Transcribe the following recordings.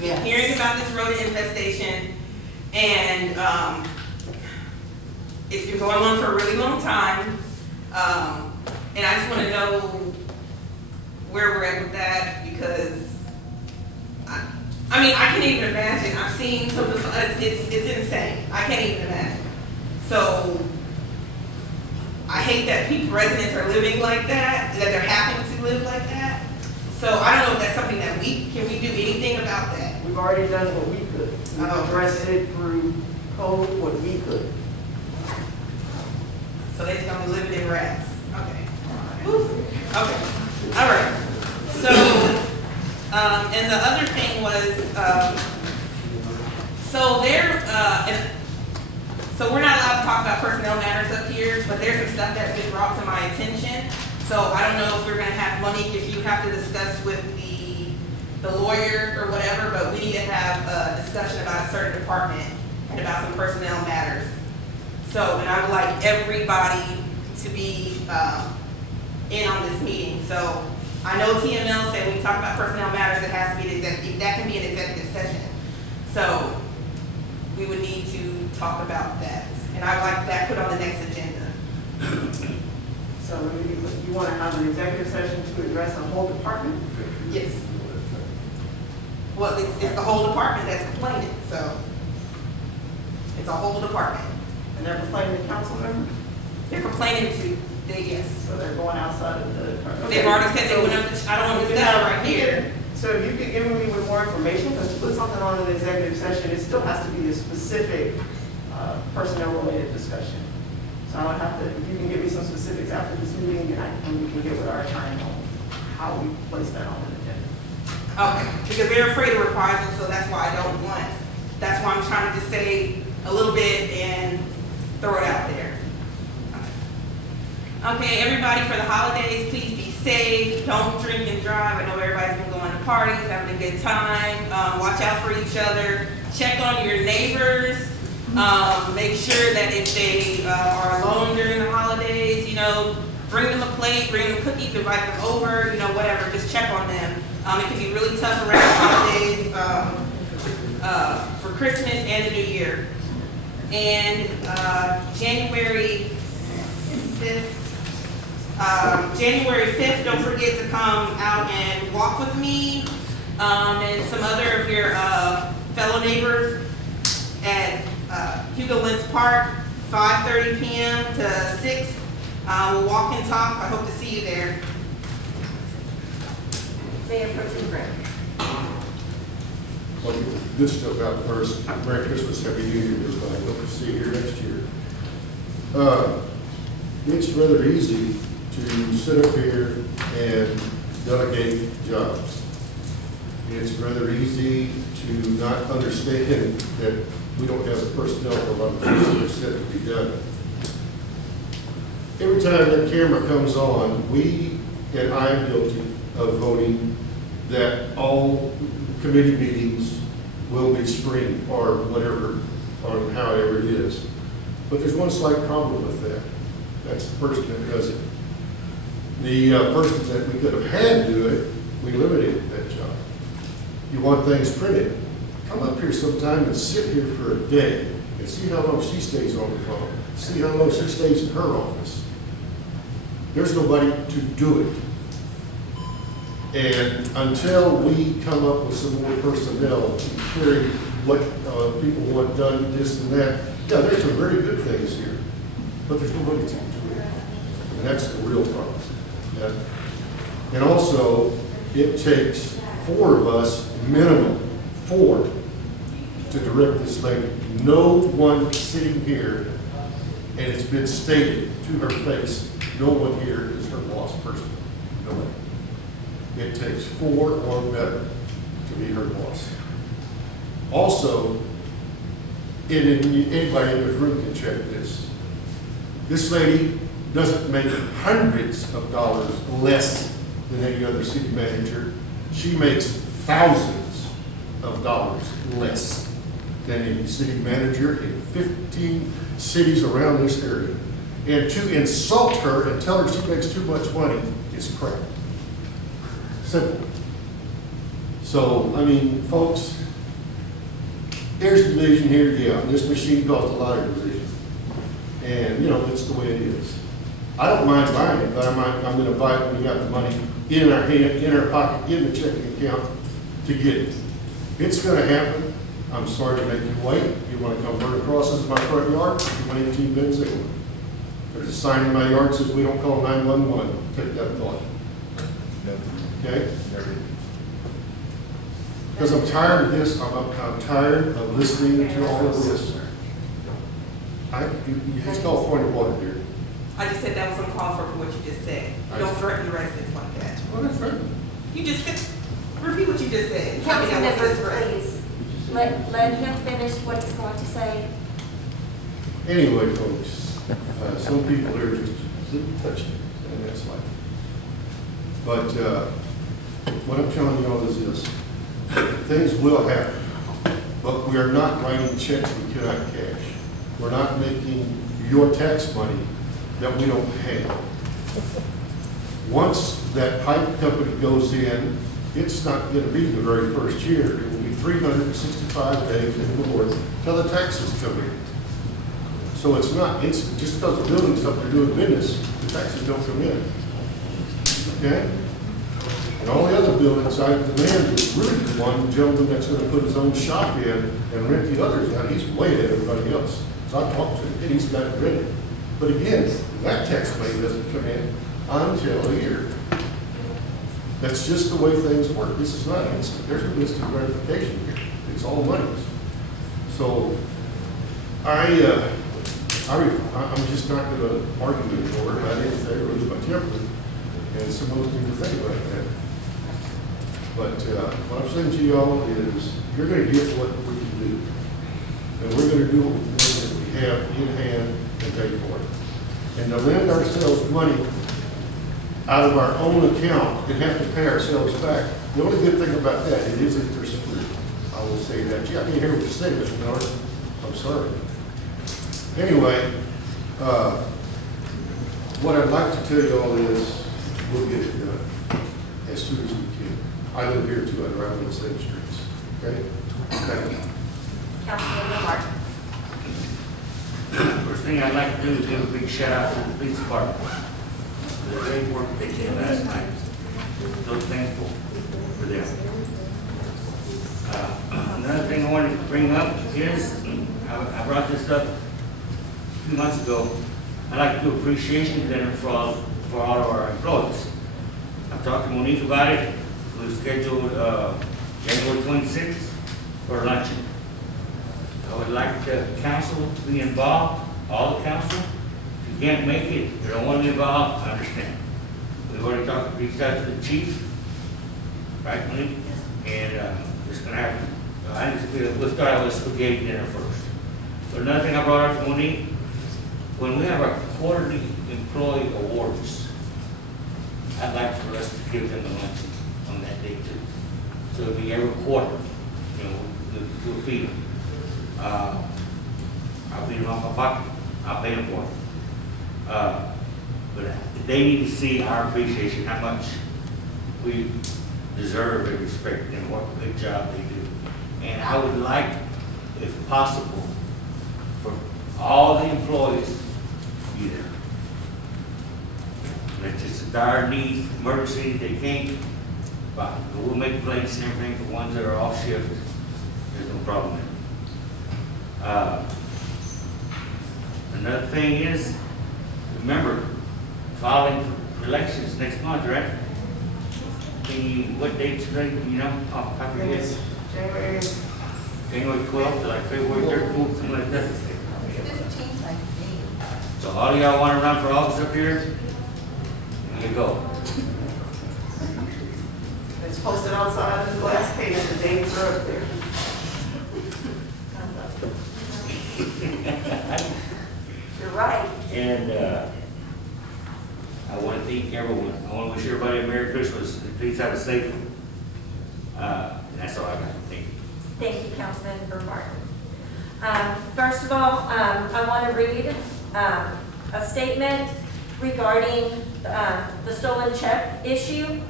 Yes. Hearing about this rodent infestation, and it's been going on for a really long time. And I just want to know where we're at with that, because I mean, I can't even imagine. I've seen some of the, it's insane. I can't even imagine. So I hate that people, residents are living like that they're having to live like that. So I don't know if that's something that can we do anything about that? We've already done what we could. We've addressed it through code, what we could. So they're just gonna be living in rats. Okay. Okay. All right. So, and the other thing was, so we're not allowed to talk about personnel matters up here, but there's some stuff that's been brought to my attention. So I don't know if we're gonna have money, if you have to discuss with the lawyer or whatever, but we need to have a discussion about a certain department and about some personnel matters. So, and I would like everybody to be in on this meeting. So I know TML said when we talk about personnel matters, it has to be that can be an executive session. So we would need to talk about that. And I would like that put on the next agenda. So you want to have an executive session to address a whole department? Yes. Well, it's the whole department that's complaining, so it's a whole department. And they're complaining to council members? They're complaining to, yes. So they're going outside of the department. They've already said they went up to, I don't want to discuss it right here. So if you could give me with more information, because to put something on an executive session, it still has to be a specific personnel-related discussion. So I would have to, if you can give me some specifics after this meeting, and we can get with our attorney on how we place that on the agenda. Okay, because they're afraid of reprisals, so that's why I don't want, that's why I'm trying to just say a little bit and throw it out there. Okay, everybody, for the holidays, please be safe. Don't drink and drive. I know everybody's been going to parties, having a good time. Watch out for each other. Check on your neighbors. Make sure that if they are alone during the holidays, you know, bring them a plate, bring them cookies, invite them over, you know, whatever. Just check on them. It can be really tough around the holidays for Christmas and the New Year. And January 5th, don't forget to come out and walk with me and some other of your fellow neighbors at Hugo Lentz Park, 5:30 p.m. to 6. We'll walk and talk. I hope to see you there. Mayor Pro Tem Grant. Well, good stuff out first. Merry Christmas, Happy New Year, everybody. Hope to see you here next year. It's rather easy to sit up here and delegate jobs. It's rather easy to not understand that we don't have the personnel for a lot of things that are said to be done. Every time that camera comes on, we, and I am guilty of voting that all committee meetings will be spring or whatever, or however it is. But there's one slight problem with that. That's the person that does it. The person that we could have had do it, we eliminated that job. You want things printed, come up here sometime and sit here for a day and see how long she stays on the phone, see how long she stays in her office. There's nobody to do it. And until we come up with some more personnel to carry what people want done, this and that, yeah, there's some very good things here, but there's nobody to do it. And that's the real problem. Yeah. And also, it takes 4 of us, minimum 4, to direct this lady. No one sitting here, and it's been stated to her face, no one here is her boss person. No one. It takes 4 or better to be her boss. Also, anybody in this room can check this. This lady doesn't make hundreds of dollars less than any other city manager. She makes thousands of dollars less than any city manager in 15 cities around this area. And to insult her and tell her she makes too much money is crap. Simple. So, I mean, folks, There's division here, yeah, and this machine caused a lot of division. And, you know, that's the way it is. I don't mind buying it, but I'm gonna buy it when we got the money in our hand, in our pocket, in the checking account to get it. It's gonna happen. I'm sorry to make you wait. You wanna come burn across this is my front yard, you want 18 benzene. There's a sign in my yard that says we don't call 911. Take that thought. Okay? Because I'm tired of this, I'm tired of listening to all of this. It's called point of order, dear. I just said that was uncalled for what you just said. You don't threaten your residents like that. Well, that's right. You just repeat what you just said. Tell me that was Councilmember, threat. please, let him finish what he's going to say. Anyway, folks, some people are just touchy, and that's life. But what I'm telling you all is this, things will happen, but we are not writing checks we cannot cash. We're not making your tax money that we don't have. Once that pipe company goes in, it's not going to be the very first year. It will be 365 days in the Lord till the taxes come in. So it's not instant. Just because the building's up there doing business, the taxes don't come in. Okay? And all the other buildings, I demand is really the one gentleman that's going to put his own shop in and rent the others out. He's way ahead of everybody else. So I've talked to him, and he's got it rented. But again, that tax money doesn't come in until a year. That's just the way things work. This is not instant. There's no instant gratification here. It's all monies. So I'm just not going to argue anymore. I didn't say lose my temper, and some of us need to think about that. But what I'm saying to you all is, you're going to get what we can do, and we're going to do what we have in hand and pay for it. And to lend ourselves money out of our own account and have to pay ourselves back, the only good thing about that, it is interest free. I will say that. Yeah, I didn't hear what you said, Mr. Miller. I'm sorry. Anyway, what I'd like to tell you all is, we'll get it done as soon as we can. I live here too, I drive on the same streets, okay? Thank you. Councilmember Martin. First thing I'd like to do is give a big shout out to the police department for the great work they did last night. So thankful for them. Another thing I wanted to bring up is, I brought this up a few months ago. I'd like to do appreciation dinner for all of our employees. I talked to Monique about it. We've scheduled January 26th for luncheon. I would like the council to be involved, all the council. If you can't make it, you don't want to be involved, I understand. We've already reached out to the chief, right, Monique? And it's going to happen. We'll start out with spaghetti dinner first. But another thing I brought up to Monique, when we have our quarterly employee awards, I'd like for us to give them a luncheon on that day too. So it'll be every quarter, you know, we'll feed them. I'll feed them off my pocket. I'll pay them for it. But they need to see our appreciation, how much we deserve and respect and what a good job they do. And I would like, if possible, for all the employees to be there. And it's just a dire need, emergency, they can't, but we'll make plates and everything for ones that are off shift. There's no problem there. Another thing is, remember, filing for elections next month, right? What date's today, you know? Oh, I forget. It's January. January 12th, like February 13th, something like that. 15th, I think. So all of y'all want to run for office up here? Here you go. It's posted outside in the glass case, the dates are up there. You're right. And I want to thank everyone. I want to wish everybody a Merry Christmas. Please have a safe one. And that's all I got. Thank you. Thank you, Councilmember Martin. First of all, I want to read a statement regarding the stolen check issue.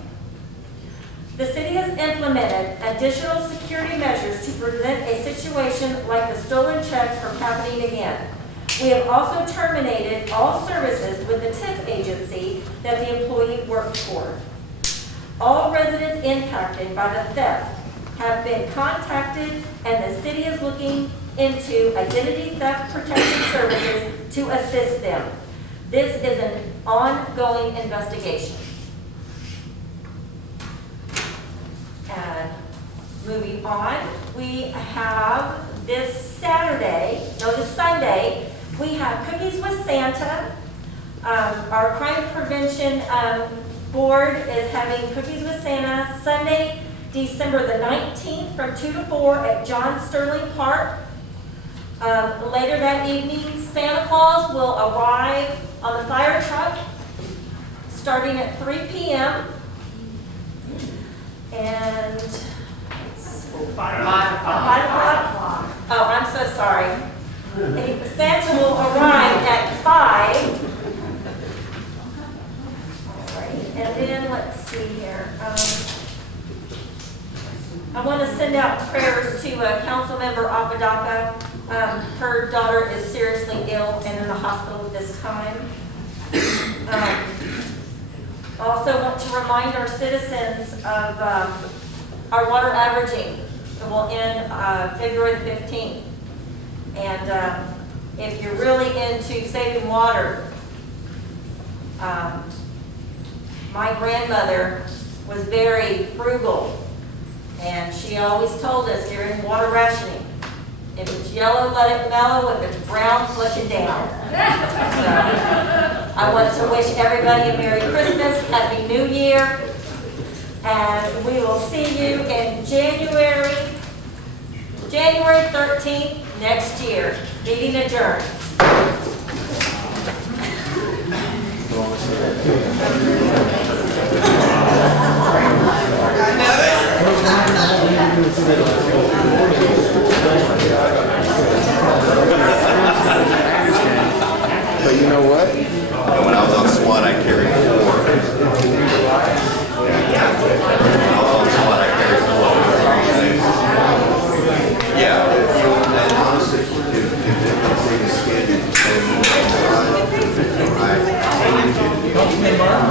The city has implemented additional security measures to prevent a situation like the stolen checks from happening again. We have also terminated all services with the tip agency that the employee worked for. All residents impacted by the theft have been contacted, and the city is looking into identity theft protection services to assist them. This is an ongoing investigation. And moving on, we have this Sunday, we have Cookies with Santa. Our crime prevention board is having Cookies with Santa Sunday, December the 19th from 2 to 4 at John Sterling Park. Later that evening, Santa Claus will arrive on the fire truck starting at 3 p.m. And 5 o'clock. Oh, I'm so sorry. Santa will arrive at 5. All right, and then let's see here. I want to send out prayers to Councilmember Apodaca. Her daughter is seriously ill and in the hospital at this time. Also want to remind our citizens of our water averaging. It will end February 15th. And if you're really into saving water, my grandmother was very frugal, and she always told us during water rationing, if it's yellow, let it mellow. If it's brown, flush it down. So, I want to wish everybody a Merry Christmas, Happy New Year, and we will see you in January 13th next year. Meeting adjourned. But you know what? When I was on SWAT, I carried 4. When I was on SWAT, I carried 4. Yeah. I